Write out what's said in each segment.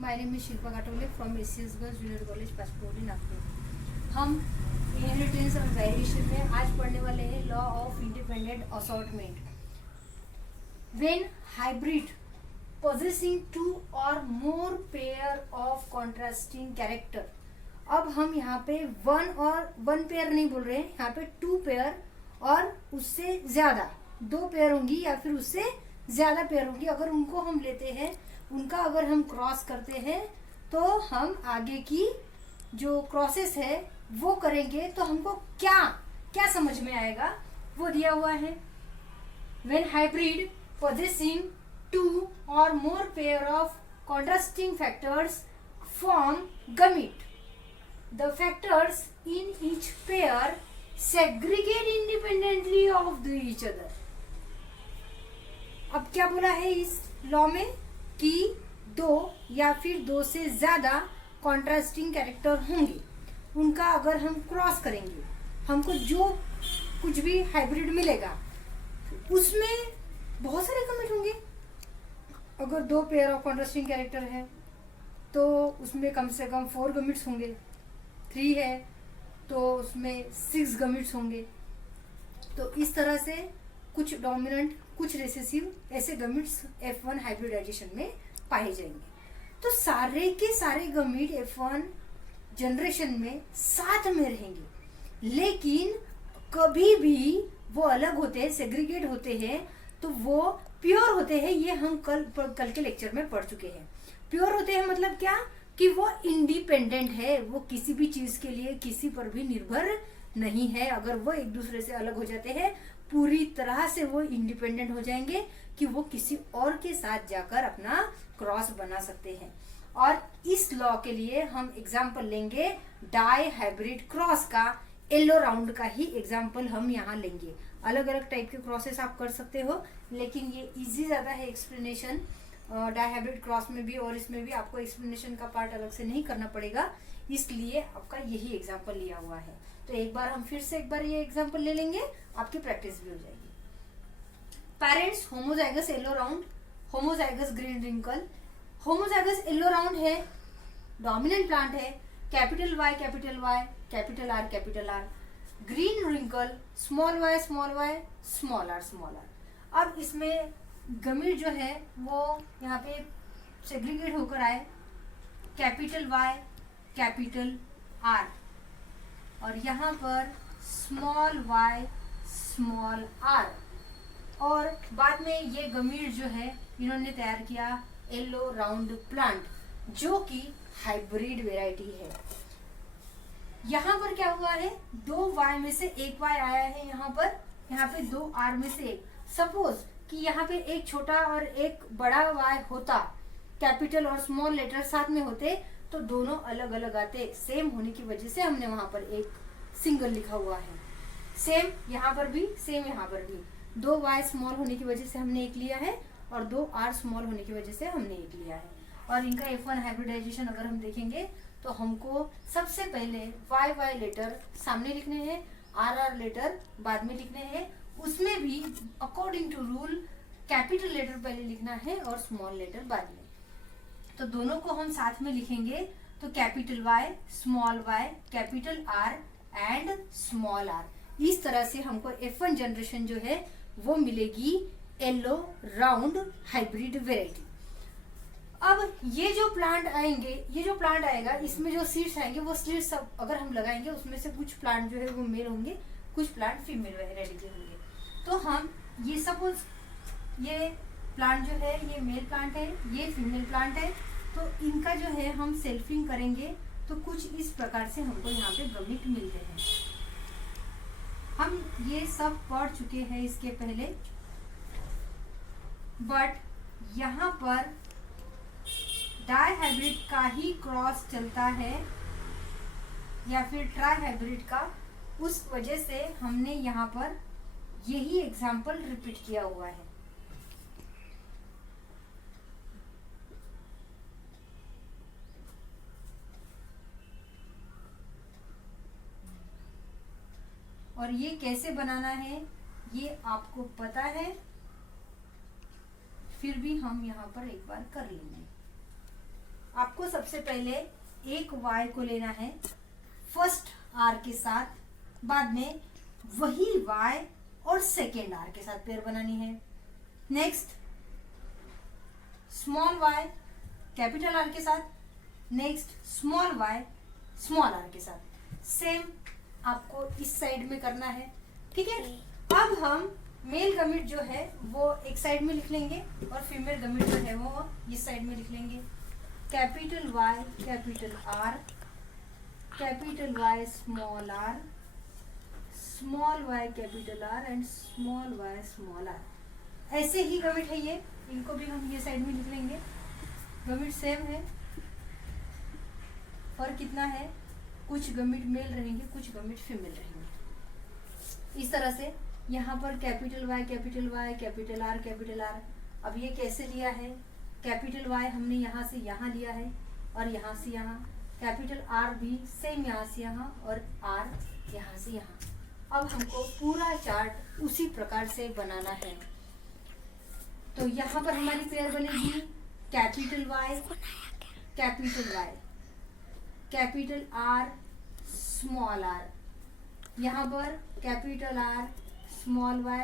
My name is Shilpa Katole from ACS girls junior college पासपोर्ट नागपुर। हम inheritance और वेरिएशन में आज पढ़ने वाले हैं law of independent assortment. When hybrid possessing two or more pair of contrasting character। अब हम यहाँ पे वन पेयर नहीं बोल रहे हैं, यहाँ पे टू पेयर और उससे ज्यादा, दो पेयर होंगी या फिर उससे ज्यादा पेयर होंगी। अगर उनको हम लेते हैं, उनका अगर हम क्रॉस करते हैं तो हम आगे की जो क्रॉसेस है वो करेंगे तो हमको क्या क्या समझ में आएगा वो दिया हुआ है। When hybrid possessing two or more pair of contrasting factors form gamete. The factors in each pair segregate independently of each other। अब क्या बोला है इस लॉ में कि दो या फिर दो से ज्यादा कॉन्ट्रास्टिंग कैरेक्टर होंगे, उनका अगर हम क्रॉस करेंगे हमको जो कुछ भी हाइब्रिड मिलेगा उसमें बहुत सारे गमेट होंगे। अगर दो पेयर ऑफ कॉन्ट्रास्टिंग कैरेक्टर है तो उसमें कम से कम 4 गमिट्स होंगे, 3 है तो उसमें 6 गमिट्स होंगे। तो इस तरह से कुछ डोमिनेंट कुछ रिसेसिव ऐसे गमिट्स F1 हाइब्रिडाइजेशन में पाए जाएंगे। तो सारे के सारे गमिट F1 जनरेशन में साथ में रहेंगे, लेकिन कभी भी वो अलग होते हैं, सेग्रीगेट होते हैं तो वो प्योर होते हैं। ये हम कल के लेक्चर में पढ़ चुके हैं। प्योर होते हैं मतलब क्या कि वो इंडिपेंडेंट है, वो किसी भी चीज के लिए किसी पर भी निर्भर नहीं है। अगर वो एक दूसरे से अलग हो जाते हैं पूरी तरह से वो इंडिपेंडेंट हो जाएंगे कि वो किसी और के साथ जाकर अपना क्रॉस बना सकते हैं। और इस लॉ के लिए हम एग्जाम्पल लेंगे डाई हाइब्रिड क्रॉस का, येलो राउंड का ही एग्जाम्पल हम यहाँ लेंगे। अलग अलग टाइप के क्रॉसेस आप कर सकते हो, लेकिन ये इजी ज्यादा है एक्सप्लेनेशन डाई हाइब्रिड क्रॉस में भी और इसमें भी आपको एक्सप्लेनेशन का पार्ट अलग से नहीं करना पड़ेगा, इसलिए आपका यही एग्जाम्पल लिया हुआ है। तो एक बार हम फिर से एक बार ये एग्जाम्पल ले लेंगे, आपकी प्रैक्टिस भी हो जाएगी। Parents homozygous yellow round, homozygous green wrinkle. Homozygous yellow round है, डोमिनेंट प्लांट है, capital Y capital R. Green wrinkle small Y small R. अब इसमें गमीट जो है वो यहाँ पे सेग्रीगेट होकर आए, कैपिटल वाई कैपिटल आर, और यहाँ पर स्मॉल वाई स्मॉल आर। और बाद में ये गमीट जो है इन्होंने तैयार किया येलो राउंड प्लांट, जो कि हाइब्रिड वेराइटी है। यहाँ पर क्या हुआ है, 2 Y में से 1 Y आया है यहाँ पे 2 R में से 1। सपोज कि यहाँ पे एक छोटा और एक बड़ा Y होता, कैपिटल और स्मॉल लेटर साथ में होते तो दोनों अलग अलग आते। सेम होने की वजह से हमने वहां पर एक सिंगल लिखा हुआ है। सेम यहाँ पर भी, सेम यहाँ पर भी 2 Y स्मॉल होने की वजह से हमने एक लिया है और 2 R स्मॉल होने की वजह से हमने एक लिया है। और इनका F1 हाइब्रिडाइजेशन अगर हम देखेंगे तो हमको सबसे पहले YY लेटर सामने लिखने हैं, RR लेटर बाद में लिखने हैं। उसमें भी according to rule capital letter पहले लिखना है और स्मॉल लेटर बाद में। तो दोनों को हम साथ में लिखेंगे तो capital Y small y capital R and small r। इस तरह से हमको F1 जनरेशन जो है वो मिलेगी येलो राउंड हाइब्रिड वेराइटी। अब ये जो प्लांट आएगा इसमें जो सीड्स आएंगे वो सीड्स सब अगर हम लगाएंगे उसमें से कुछ प्लांट जो है वो मेल होंगे, कुछ प्लांट फीमेल वेराइटी के होंगे। तो हम ये सपोज ये प्लांट जो है ये मेल प्लांट है, ये फीमेल प्लांट है, तो इनका जो है हम सेल्फिंग करेंगे तो कुछ इस प्रकार से हमको यहाँ पे गमिट मिलते हैं। हम ये सब पढ़ चुके हैं इसके पहले, बट यहाँ पर डाई हाइब्रिड का ही क्रॉस चलता है या फिर ट्राई हाइब्रिड का, उस वजह से हमने यहाँ पर यही एग्जाम्पल रिपीट किया हुआ है। और ये कैसे बनाना है ये आपको पता है, फिर भी हम यहाँ पर एक बार कर लेंगे। आपको सबसे पहले एक y को लेना है फर्स्ट r के साथ, बाद में वही y और सेकेंड r के साथ पेयर बनानी है। Next small y capital R के साथ, next small y small r के साथ। सेम आपको इस साइड में करना है, ठीक है। अब हम मेल गमिट जो है वो एक साइड में लिख लेंगे और फीमेल गमिट जो है वो इस साइड में लिख लेंगे। Capital Y capital R, capital Y small r, small y capital R and small y small r। ऐसे ही गमिट है ये, इनको भी हम ये साइड में लिख लेंगे। गमिट सेम है, फर्क कितना है, कुछ गमिट मेल रहेंगे, कुछ गमिट फीमेल रहेंगे। इस तरह से यहाँ पर capital Y capital R capital R। अब ये कैसे लिया है, कैपिटल Y हमने यहाँ से यहाँ लिया है और यहाँ से यहाँ, कैपिटल R भी सेम यहाँ से यहाँ और R यहाँ से यहाँ। अब हमको पूरा चार्ट उसी प्रकार से बनाना है। तो यहाँ पर हमारी पेयर बनेगी capital Y capital R small r, यहाँ पर capital R small y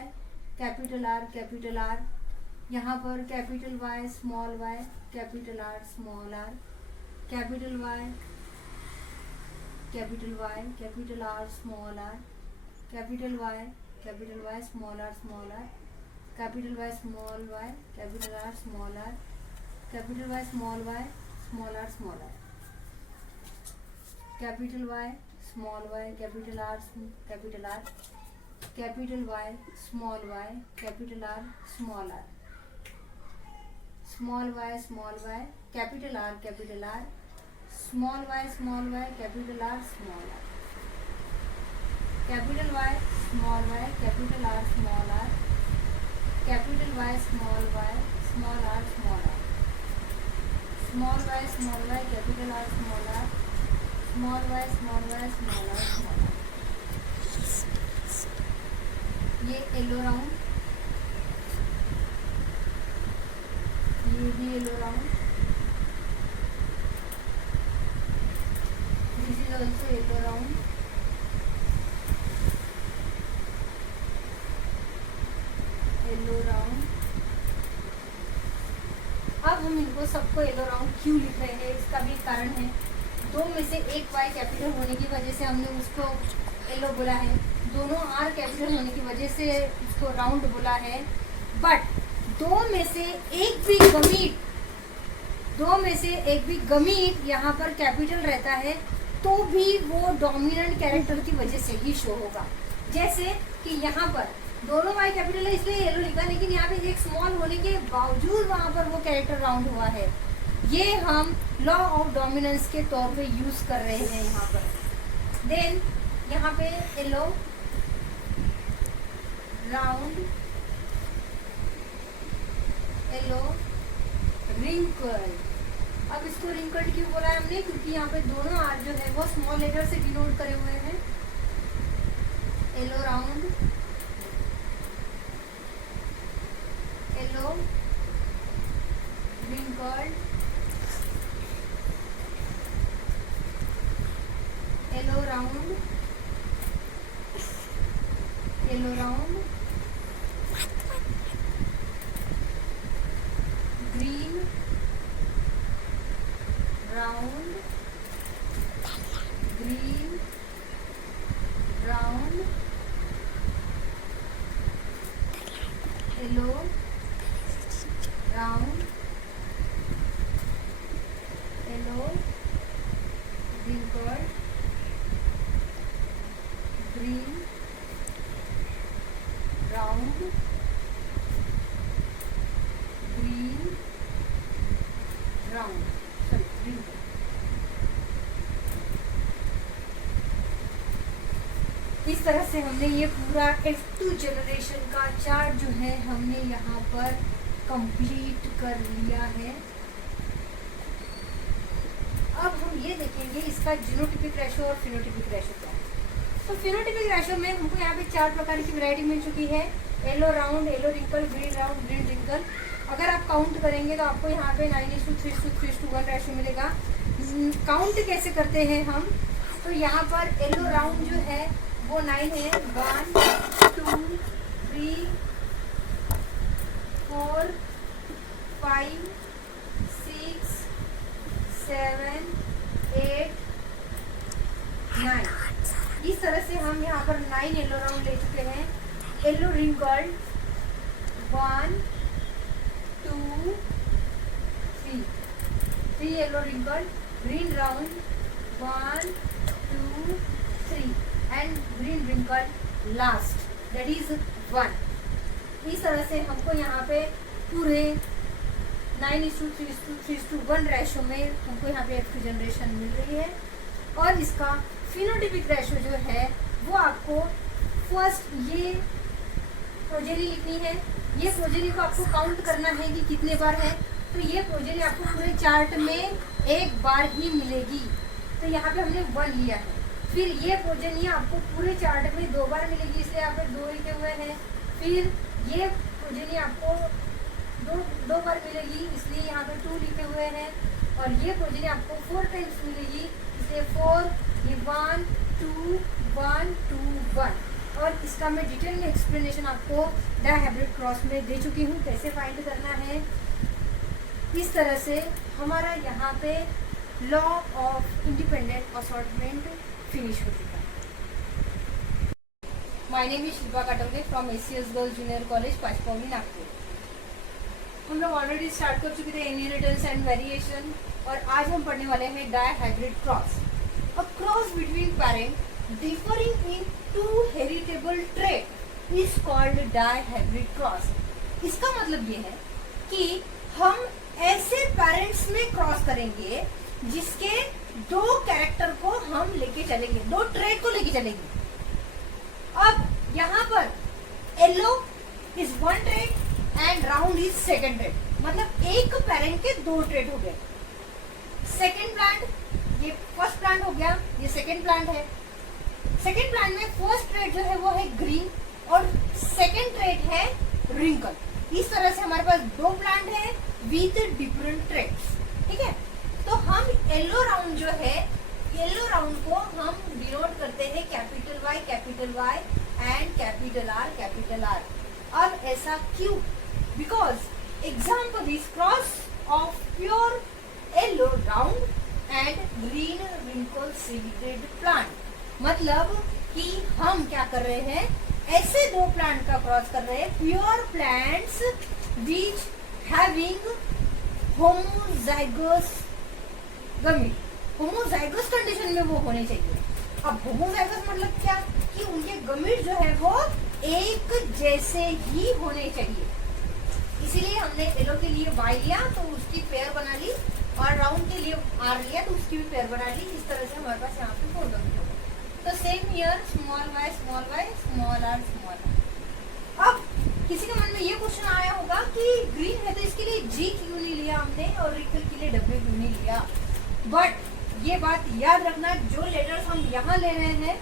capital R, यहाँ पर capital Y small y capital R small r, capital Y capital R small r, capital Y small r, capital Y small y capital R small r, capital Y small y small r small r, capital Y small y capital R, capital Y small y capital R small r, small y capital R small y capital R small r, capital Y small y capital R small r, capital Y small y small r small r, small y capital R small r, small y small r small r। ये yellow round, ये भी yellow round, this is also yellow round, yellow round. अब हम इनको सबको yellow round क्यों लिख रहे हैं, इसका भी कारण है। दो में से एक y कैपिटल होने की वजह से हमने उसको येलो बोला है, दोनों r कैपिटल होने की वजह से उसको राउंड बोला है। बट दो में से एक भी गमीट यहाँ पर कैपिटल रहता है तो भी वो डोमिनेंट कैरेक्टर की वजह से ही शो होगा। जैसे कि यहाँ पर दोनों y कैपिटल है इसलिए येलो लिखा, लेकिन यहाँ पे एक स्मॉल होने के बावजूद वहाँ पर वो कैरेक्टर राउंड हुआ है। ये हम लॉ ऑफ डोमिनेंस के तौर पे यूज कर रहे हैं यहाँ पर। देन यहाँ पे येलो राउंड, येलो रिंकल। अब इसको रिंकल्ड क्यों बोला है हमने, क्योंकि यहाँ पे दोनों आर जो है वो स्मॉल लेटर से डिनोट करे हुए हैं। Yellow round, yellow wrinkled, yellow round, yellow round, green round, green round, yellow round, yellow wrinkled, green round, green round, इस तरह से हमने ये पूरा F2 जनरेशन का चार्ट जो है हमने यहाँ पर कंप्लीट कर लिया है। अब हम ये देखेंगे इसका जीनोटिपिक रेशो और फिनोटिपिक रेशो क्या है। तो फिनोटिपिक रेशो में हमको यहाँ पे 4 प्रकार की वैरायटी मिल चुकी है, yellow round, yellow wrinkle, green round, green wrinkle. अगर आप काउंट करेंगे तो आपको यहाँ पे 9:3:3:1 रेशो मिलेगा। काउंट कैसे करते हैं हम, तो यहाँ पर येलो राउंड जो है वो 9 है। 1 2 3 4 5 6 7 8 9। इस तरह से हम यहाँ पर 9 येलो राउंड ले चुके हैं। Yellow wrinkled 1 2 3 yellow wrinkled, green round 1 2 3 and green wrinkled last, that is 1। इस तरह से हमको यहाँ पे पूरे 9:3:1 रेशो में हमको यहाँ पे F2 जनरेशन मिल रही है। और इसका फिनोटिपिक रेशो जो है वो आपको फर्स्ट ये प्रोजेनी लिखनी है। ये प्रोजेनी को आपको काउंट करना है कि कितने बार है, तो ये प्रोजेनी आपको पूरे चार्ट में एक बार ही मिलेगी, तो यहाँ पे हमने 1 लिया है। फिर ये प्रोजेनी आपको पूरे चार्ट में 2 बार मिलेगी, इसलिए यहाँ पे 2 लिखे हुए हैं। फिर ये प्रोजेनी आपको दो बार मिलेगी, इसलिए यहाँ पे 2 लिखे हुए हैं। और ये प्रोजेनी आपको 4 टाइम्स मिलेगी, इसलिए 4, ये 1 2 1 2 1। और इसका मैं डिटेल में एक्सप्लेनेशन आपको डायहाइब्रिड क्रॉस में दे चुकी हूँ, कैसे फाइंड करना है। इस तरह से हमारा यहाँ पे law of independent assortment finish हो चुका है। My name is Shilpa Katole from ACS girls junior college Pachpaoli Nagpur. हम लोग ऑलरेडी स्टार्ट कर चुके थे इनहेरिटेंस एंड वेरिएशन, और आज हम पढ़ने वाले हैं dihybrid cross. A cross between parent differing in 2 heritable trait is called dihybrid cross. इसका मतलब ये है कि हम ऐसे पेरेंट्स में क्रॉस करेंगे जिसके 2 कैरेक्टर को हम लेके चलेंगे, 2 ट्रेट को लेके चलेंगे। अब यहाँ पर yellow is 1 trait and round is 2nd trait, मतलब एक पेरेंट के 2 ट्रेट हो गए। सेकेंड प्लांट, ये फर्स्ट प्लांट हो गया, ये सेकेंड प्लांट है। सेकेंड प्लांट में फर्स्ट ट्रेट जो है वो है ग्रीन और सेकेंड ट्रेट है रिंकल। इस तरह से हमारे पास 2 प्लांट है विथ डिफरेंट ट्रेट्स, ठीक है। तो हम येलो राउंड जो है, येलो राउंड को हम डिनोट करते हैं capital Y and capital R। अब ऐसा क्यों? Because example is cross of pure yellow round and green wrinkle seeded plant. मतलब कि हम क्या कर रहे हैं, ऐसे 2 प्लांट का क्रॉस कर रहे हैं, pure plants which having homozygous gamete. Homozygous condition में वो होने चाहिए। अब होमोजाइगस मतलब क्या, कि उनके गमीट जो है वो एक जैसे ही होने चाहिए। इसीलिए हमने येलो के लिए Y लिया तो उसकी पेयर बना ली, और राउंड के लिए R लिया तो उसकी भी पेयर बना ली। इस तरह से हमारे पास यहाँ पे 4 गमीट होगा। तो same here small y small r। अब किसी के मन में ये क्वेश्चन आया होगा कि ग्रीन है तो इसके लिए G क्यों नहीं लिया हमने और रिंकल के लिए W क्यों नहीं लिया। बट ये बात याद रखना, जो लेटर्स हम यहाँ ले रहे हैं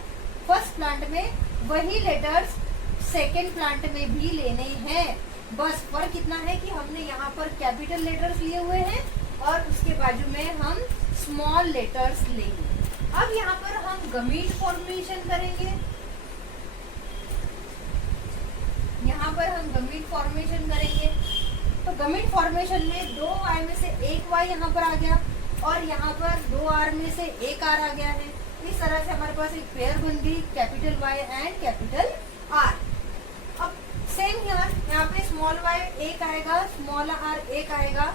फर्स्ट प्लांट में, वही लेटर्स सेकेंड प्लांट में भी लेने हैं। बस फर्क इतना है कि हमने यहाँ पर कैपिटल लेटर्स लिए हुए हैं और उसके बाजू में हम स्मॉल लेटर्स लेंगे। अब यहाँ पर हम गमीट फॉर्मेशन करेंगे। यहाँ पर हम गमीट फॉर्मेशन करेंगे, तो गमीट फॉर्मेशन में 2 Y में से 1 Y यहाँ पर आ गया और यहाँ पर 2 R में से 1 R आ गया है। इस तरह से हमारे पास एक पेयर बन गई capital Y and capital R। अब सेम यहाँ पे स्मॉल y 1 आएगा, स्मॉल r 1 आएगा।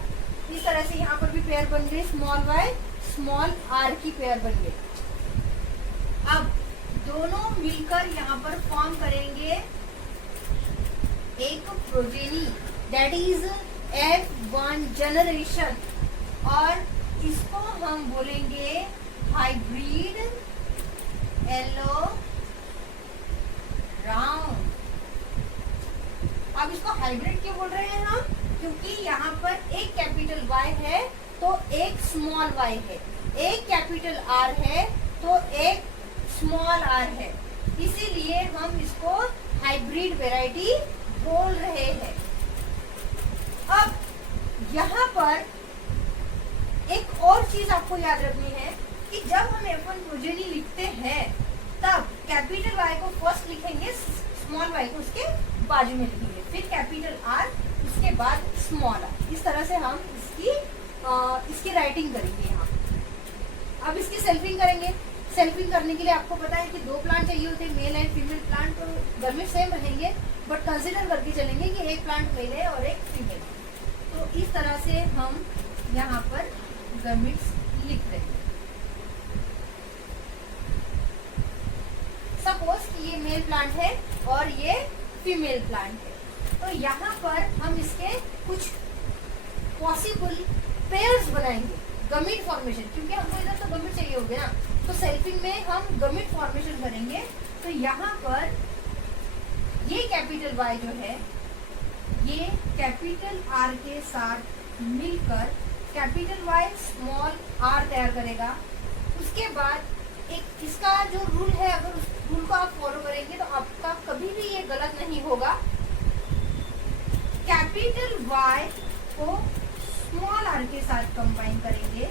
इस तरह से यहाँ पर भी पेयर बन गई, स्मॉल y स्मॉल r की पेयर बन गई। अब दोनों मिलकर यहाँ पर फॉर्म करेंगे एक progeny, that is F1 generation, और इसको हम बोलेंगे हाइब्रिड येलो राउंड। अब इसको हाइब्रिड क्यों बोल रहे हैं हम, क्योंकि यहाँ पर एक कैपिटल Y है तो एक स्मॉल y है, एक कैपिटल R है तो एक स्मॉल r है, इसीलिए हम इसको हाइब्रिड वैरायटी बोल रहे हैं। अब यहाँ पर एक और चीज चीज आपको याद रखनी है कि जब हम F1 प्रोजेनी लिखते हैं तब कैपिटल Y को फर्स्ट लिखेंगे, स्मॉल y को उसके बाजू में लिखेंगे, फिर कैपिटल R, उसके बाद स्मॉल r। इस तरह से हम इसकी राइटिंग करेंगे यहाँ। अब इसकी सेल्फिंग करेंगे। सेल्फिंग करने के लिए आपको पता है कि 2 प्लांट चाहिए होते हैं, मेल एंड फीमेल प्लांट। तो गमीट सेम रहेंगे बट कंसिडर करके चलेंगे कि एक प्लांट मेल है और एक फीमेल है। तो इस तरह से हम यहाँ पर गमीट्स लिख रहे हैं। सपोज कि ये मेल प्लांट है और ये फीमेल प्लांट है, तो यहाँ पर हम इसके कुछ पॉसिबल पेयर्स बनाएंगे, गमीट फॉर्मेशन, क्योंकि हमको इधर तो गमीट चाहिए होगा ना, तो सेल्फिंग में हम गमीट फॉर्मेशन करेंगे। तो यहाँ पर ये कैपिटल Y जो है ये कैपिटल R के साथ मिलकर कैपिटल Y स्मॉल r तैयार करेगा। उसके बाद एक इसका जो रूल है, अगर उस रूल को आप फॉलो करेंगे तो आपका कभी भी ये गलत नहीं होगा। कैपिटल Y को स्मॉल r के साथ कंबाइन करेंगे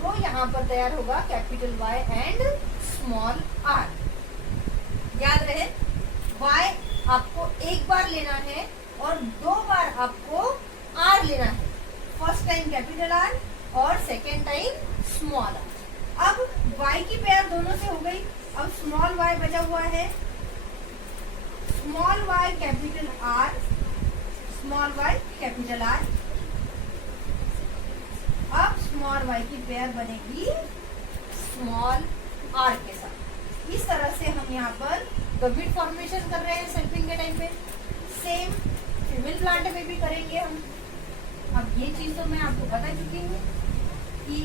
तो यहाँ पर तैयार होगा capital Y and small r। याद रहे Y आपको एक बार लेना है और 2 बार आपको R लेना है। फर्स्ट टाइम कैपिटल R और सेकेंड टाइम स्मॉल r। अब y की पेयर दोनों से हो गई। अब स्मॉल y बचा हुआ है, small y capital R, small y capital R। अब स्मॉल y की पेयर बनेगी स्मॉल r के साथ। इस तरह से हम यहाँ पर गमीट फॉर्मेशन कर रहे हैं सेल्फिंग के टाइम पे। सेम फीमेल प्लांट में भी करेंगे हम। अब ये चीज तो मैं आपको बता चुकी हूँ कि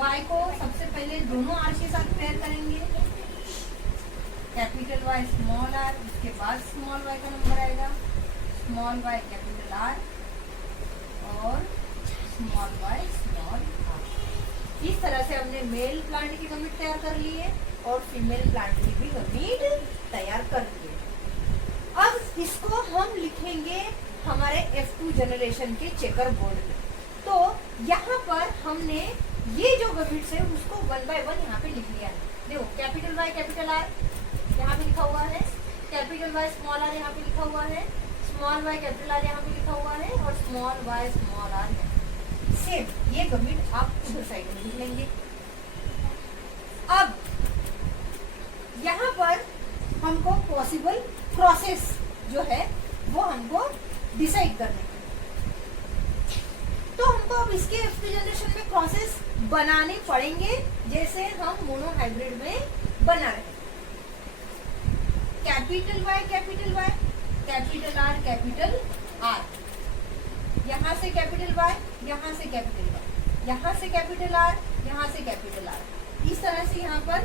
y को सबसे पहले दोनों r के साथ पेयर करेंगे, कैपिटल Y स्मॉल r, उसके बाद स्मॉल y का नंबर आएगा, स्मॉल y कैपिटल R और स्मॉल y स्मॉल r। इस तरह से हमने मेल प्लांट की गमीट तैयार कर ली है और फीमेल प्लांट की भी गमीट तैयार कर ली है। अब इसको हम लिखेंगे हमारे F2 जनरेशन के चेकर बोर्ड में। तो यहाँ पर हमने ये जो गमीट्स है उसको 1 बाय 1 यहाँ पे लिख लिया है। देखो कैपिटल Y कैपिटल R यहाँ पे लिखा हुआ है, कैपिटल Y स्मॉल r यहाँ पे लिखा हुआ है, स्मॉल y कैपिटल R यहाँ पे लिखा हुआ है और स्मॉल y स्मॉल r है। सेम ये गमीट आप उधर साइड में लिख लेंगे। अब यहाँ पर हमको पॉसिबल क्रॉसेस जो है वो हमको डिसाइड करने हैं। तो हमको अब इसके F2 जनरेशन में क्रॉसेस बनाने पड़ेंगे जैसे हम मोनो हाइब्रिड में बना रहे हैं। Capital Y capital Y, capital R capital R, यहाँ से कैपिटल Y, यहाँ से कैपिटल Y, यहाँ से कैपिटल R, यहाँ से कैपिटल R। इस तरह से यहाँ पर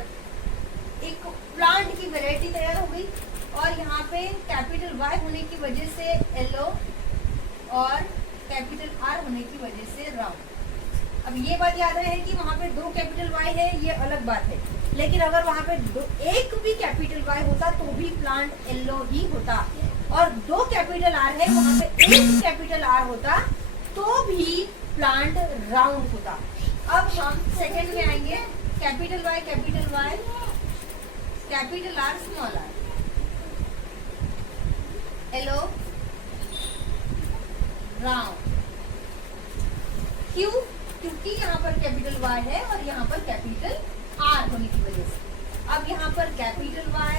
एक प्लांट की वैरायटी तैयार हो गई। और यहाँ पे कैपिटल Y होने की वजह से येलो और कैपिटल R होने की वजह से राउंड। अब ये बात याद रहे कि वहाँ पे 2 कैपिटल Y है, ये अलग बात है, लेकिन अगर वहाँ पे एक भी कैपिटल Y होता तो भी प्लांट येलो ही होता, और 2 कैपिटल R है वहाँ पे 1 कैपिटल R होता तो भी प्लांट राउंड होता। अब हम सेकंड में आएंगे, capital Y capital Y, capital R small r, yellow round. क्यों? क्योंकि यहाँ पर कैपिटल Y है और यहाँ पर कैपिटल R होने की वजह से। अब यहाँ पर capital Y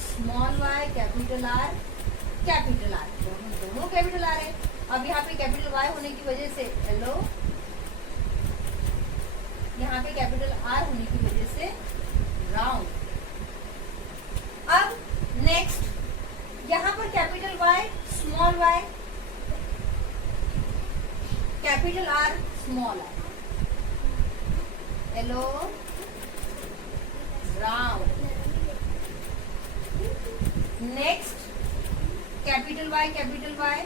small y capital R capital R, दोनों कैपिटल R है। अब यहाँ पे कैपिटल Y होने की वजह से येलो, यहाँ पे कैपिटल R होने की वजह से राउंड। अब नेक्स्ट यहाँ पर capital Y small y capital R small r, yellow round. Next capital Y capital Y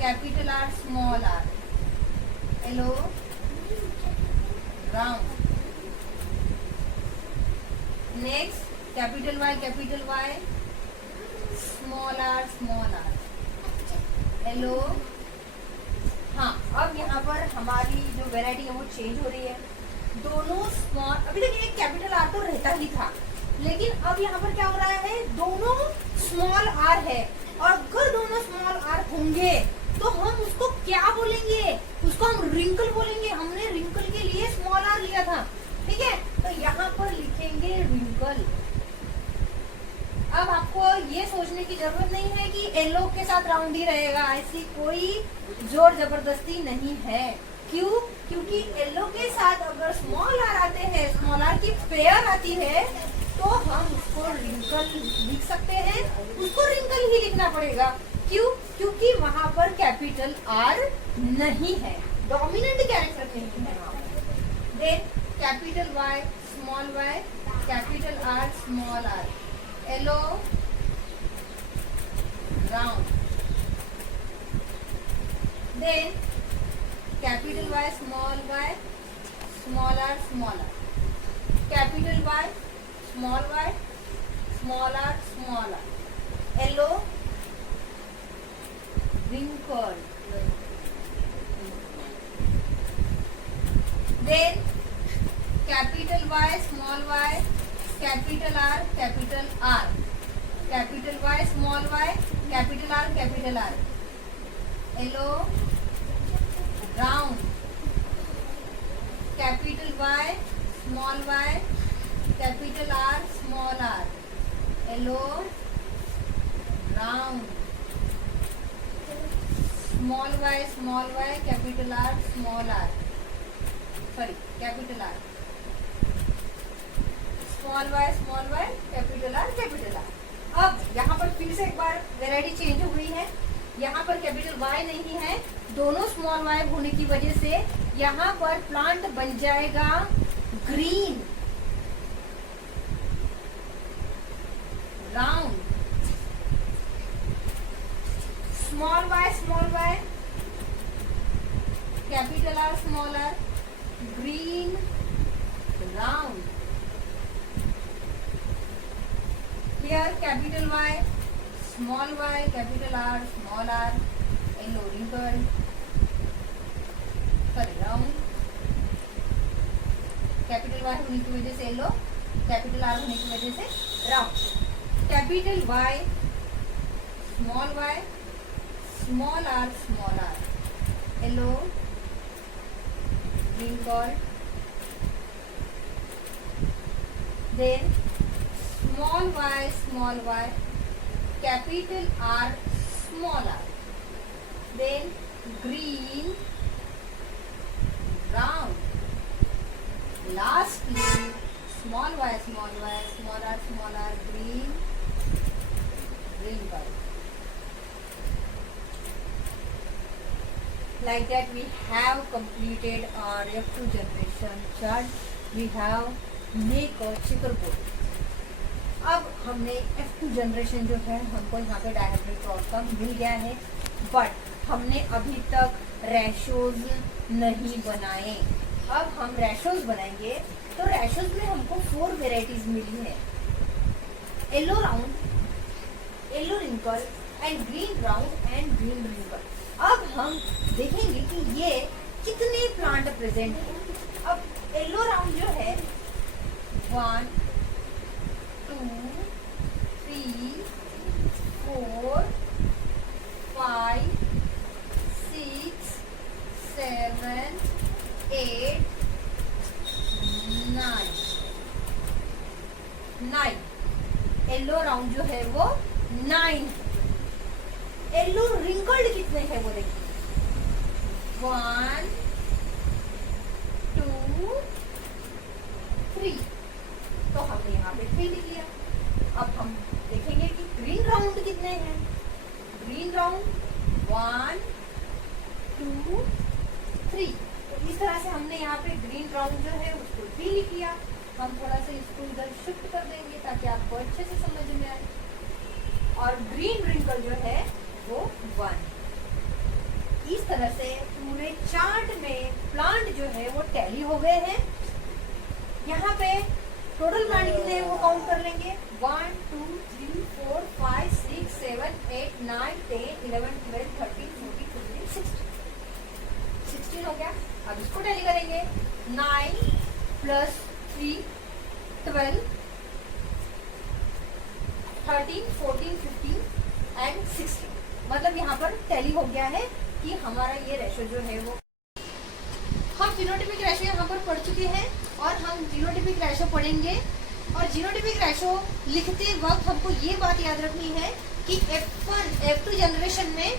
capital R small r, yellow round. Next capital Y capital Y small r, yellow हाँ, अब यहाँ पर हमारी जो variety है वो चेंज हो रही है। दोनों स्मॉल, अभी तक एक कैपिटल आर तो रहता ही था, लेकिन अब यहाँ पर क्या हो रहा है, दोनों स्मॉल आर है, और अगर दोनों स्मॉल आर होंगे तो हम उसको क्या बोलेंगे, उसको हम रिंकल बोलेंगे। हमने रिंकल के लिए स्मॉल आर लिया था, ठीक है, तो यहाँ पर लिखेंगे रिंकल। अब आपको ये सोचने की जरूरत नहीं है कि येलो के साथ राउंड ही रहेगा, ऐसी कोई जोर जबरदस्ती नहीं है। क्यों? क्योंकि येलो के साथ अगर स्मॉल आर आते हैं, स्मॉल आर की पेयर आती है, तो हम उसको रिंकल लिख सकते हैं, उसको रिंकल ही लिखना पड़ेगा। क्यों? क्योंकि वहां पर कैपिटल आर नहीं है, डोमिनेंट कैरेक्टर नहीं है वहां पर। Then capital Y small Y, capital R small R, yellow round, then capital Y small R small R, capital Y small R, yellow wrinkled, then capital Y small y, capital R, capital R, capital Y small y, capital R, yellow round, capital Y small y, capital R small r, yellow round, small y, capital R small r, sorry capital R, small y, capital R। अब यहाँ पर फिर से एक बार variety change हो गई है, यहाँ पर कैपिटल Y नहीं है, दोनों स्मॉल y होने की वजह से यहाँ पर प्लांट बन जाएगा green round, small y, capital R small r, green round. Here capital Y small y, capital R small r, yellow wrinkled, sorry round, capital Y होने की वजह से येलो, कैपिटल R होने की वजह से round. Capital Y small r small r, yellow wrinkled, then small y, capital R small r, then green round, lastly small y, small r, green wrinkled. Like that we have completed our F2 generation chart. We have make a checkerboard. अब हमने F2 generation जो है हमको यहाँ पे directly plot का मिल गया है, बट हमने अभी तक रेशोज नहीं बनाए। अब हम रेशोज बनाएंगे, तो रेशोज में हमको 4 वेराइटीज मिली है, yellow round, yellow wrinkle and green round and green wrinkle. अब हम देखेंगे कि ये कितने प्लांट प्रेजेंट है। अब येलो राउंड जो है 1 2 3 4 5 6 7 8 9। येलो राउंड जो है वो 9। येलो रिंकल्ड कितने हैं वो देखिए, 1 2 3, तो हमने यहाँ पे 3 लिख लिया। अब हम देखेंगे कि ग्रीन राउंड कितने हैं। ग्रीन राउंड 1 2 3, तो इस तरह से हमने यहाँ पे ग्रीन राउंड जो है उसको 3 लिख लिया। हम थोड़ा सा इसको इधर शिफ्ट कर देंगे ताकि आपको अच्छे से समझ में आए। और ग्रीन रिंकल जो है वो 1। इस तरह से पूरे चार्ट में प्लांट जो है वो टैली हो गए हैं। यहाँ पे टोटल प्लांट कितने हैं वो काउंट कर लेंगे, 1 2 3 4 5 6 7 8 9 10 11 12 13 14 15 16। 16 हो गया। अब इसको टैली करेंगे, 9 + 3 12 13 14 15 एंड 16। मतलब यहाँ पर टैली हो गया है कि हमारा ये रेशो जो है वो हम जीनोटिपिक रेशो यहाँ पर पढ़ चुके हैं और हम जीनोटिपिक रेशो पढ़ेंगे। और जीनोटिपिक रेशो लिखते वक्त हमको ये बात याद रखनी है कि F2 जनरेशन में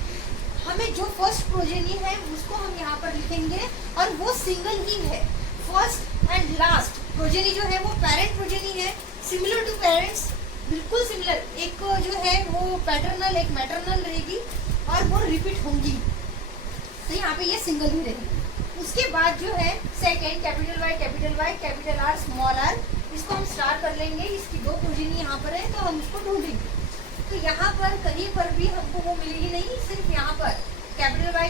हमें जो फर्स्ट प्रोजेनी है उसको हम यहाँ पर लिखेंगे और वो सिंगल ही है। फर्स्ट एंड लास्ट प्रोजेनी जो है वो पेरेंट प्रोजेनी है, सिमिलर टू पेरेंट्स, बिल्कुल सिमिलर। एक जो है वो पैटर्नल एक मैटरनल रहेगी और वो रिपीट होंगी, तो यहाँ पे ये सिंगल ही रहेगी। उसके बाद जो है second capital Y capital R small R, इसको हम स्टार कर लेंगे। इसकी दो प्रोजेनी यहाँ पर है तो हम इसको ढूंढेंगे। तो यहाँ पर कहीं पर भी हमको वो मिलेगी नहीं, सिर्फ यहाँ पर capital Y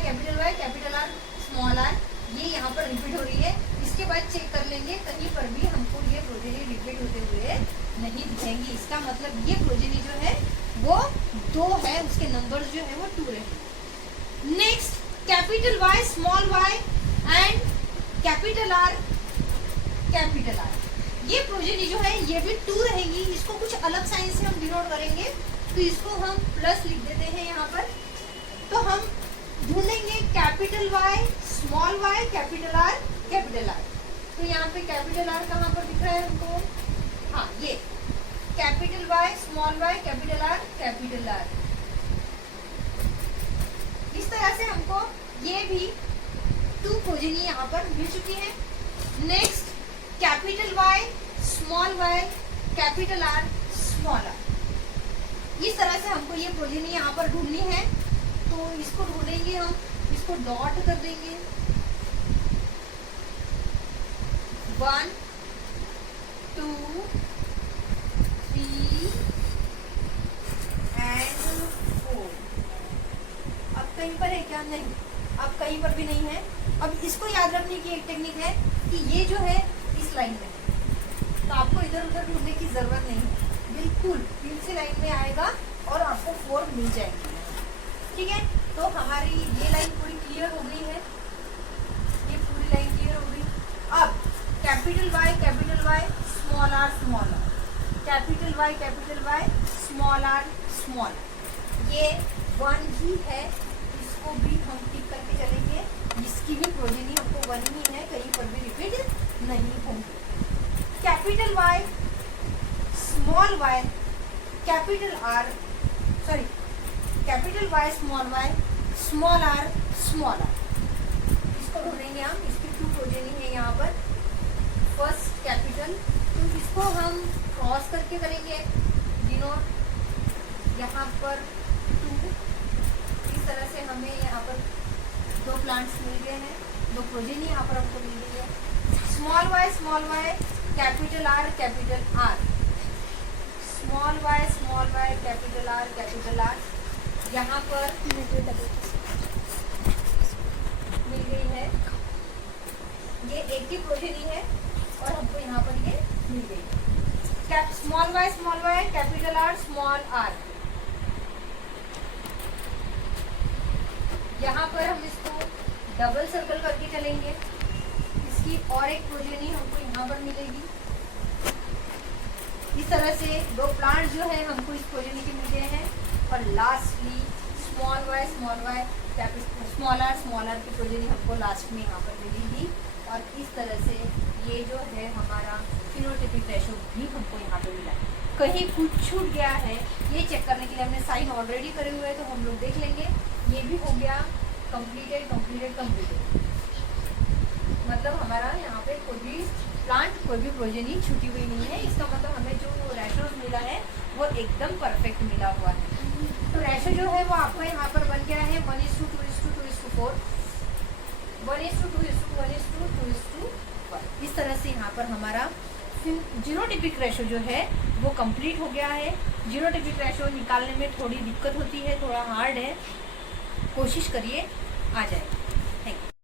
capital R small R, ये यहाँ पर रिपीट हो रही है। इसके बाद चेक कर लेंगे, कहीं पर भी हमको ये प्रोजेनी रिपीट होते हुए नहीं दिखेंगी। इसका मतलब ये प्रोजेनी जो है वो 2 है, उसके नंबर्स जो है वो 2 रहेंगे। Next capital Y small Y and capital R, ये प्रोजेनी जो है ये भी 2 रहेंगी। इसको कुछ अलग साइन से हम डिनोट करेंगे, तो इसको हम प्लस लिख देते हैं यहाँ पर। तो हम ढूंढेंगे capital Y small Y capital R. तो यहाँ पे कैपिटल आर कहाँ पर दिख रहा है हमको, हाँ ये capital Y small Y capital R. इस तरह से हमको ये भी 2 प्रोजेनी यहाँ पर मिल चुकी है। Next capital Y small Y capital R small R, इस तरह से हमको ये प्रोजेनी यहाँ पर ढूंढनी है। तो इसको ढूंढेंगे हम, इसको डॉट कर देंगे 1 2 3 एंड 4। अब कहीं पर है क्या, नहीं, अब कहीं पर भी नहीं है। अब इसको याद रखने की एक टेक्निक है कि ये जो है इस लाइन में, तो आपको इधर उधर ढूंढने की जरूरत नहीं है, बिल्कुल इसी लाइन में आएगा और आपको 4 मिल जाएंगे। ठीक है, तो हमारी ये लाइन पूरी क्लियर हो गई है, ये पूरी लाइन क्लियर हो गई। अब capital Y small R capital Y small R, ये 1 ही है, इसको भी हम टिक करके चलेंगे। इसकी भी प्रोजेनी हमको 1 ही है, कहीं पर भी रिपीट नहीं होंगे। Capital Y small Y capital R, sorry capital Y small R, इसको ढूंढेंगे हम। इसकी 2 प्रोजेनी है यहाँ पर, फर्स्ट कैपिटल, तो इसको हम क्रॉस करके करेंगे डिनोट, यहाँ पर 2। इस तरह से हमें यहाँ पर 2 प्लांट्स मिल गए हैं, 2 प्रोजेनी यहाँ पर हमको मिल गई है। Small Y capital R, small Y capital R, यहाँ पर मिल गई है। ये एक ही प्रोजेनी है और हमको यहाँ पर ये मिल गई। Small Y capital R small R, यहाँ पर हम इसको डबल सर्कल करके चलेंगे। इसकी और एक प्रोजेनी हमको यहाँ पर मिलेगी। इस तरह से 2 प्लांट जो है हमको इस प्रोजेनी के मिल गए हैं। और lastly small Y small R की प्रोजेनी हमको लास्ट में यहाँ पर मिलेगी। और इस तरह से ये जो है हमारा फिनोटाइपिक रेशो भी हमको यहाँ पे मिला है। कहीं कुछ छूट गया है ये चेक करने के लिए हमने साइन ऑलरेडी करे हुए हैं, तो हम लोग देख लेंगे। ये भी हो गया कंप्लीटेड। मतलब हमारा यहाँ पे कोई भी प्लांट कोई भी प्रोजेनी छूटी हुई नहीं है। इसका मतलब हमें जो रेशो मिला है वो एकदम परफेक्ट मिला हुआ है। तो रेशो जो है वो आपको यहाँ पर बन गया है 1:2:2:4, 1:2:1:2:1। इस तरह से यहाँ पर हमारा जीनोटाइपिक रेशो जो है वो कंप्लीट हो गया है। जीनोटाइपिक रेशो निकालने में थोड़ी दिक्कत होती है, थोड़ा हार्ड है, कोशिश करिए आ जाए।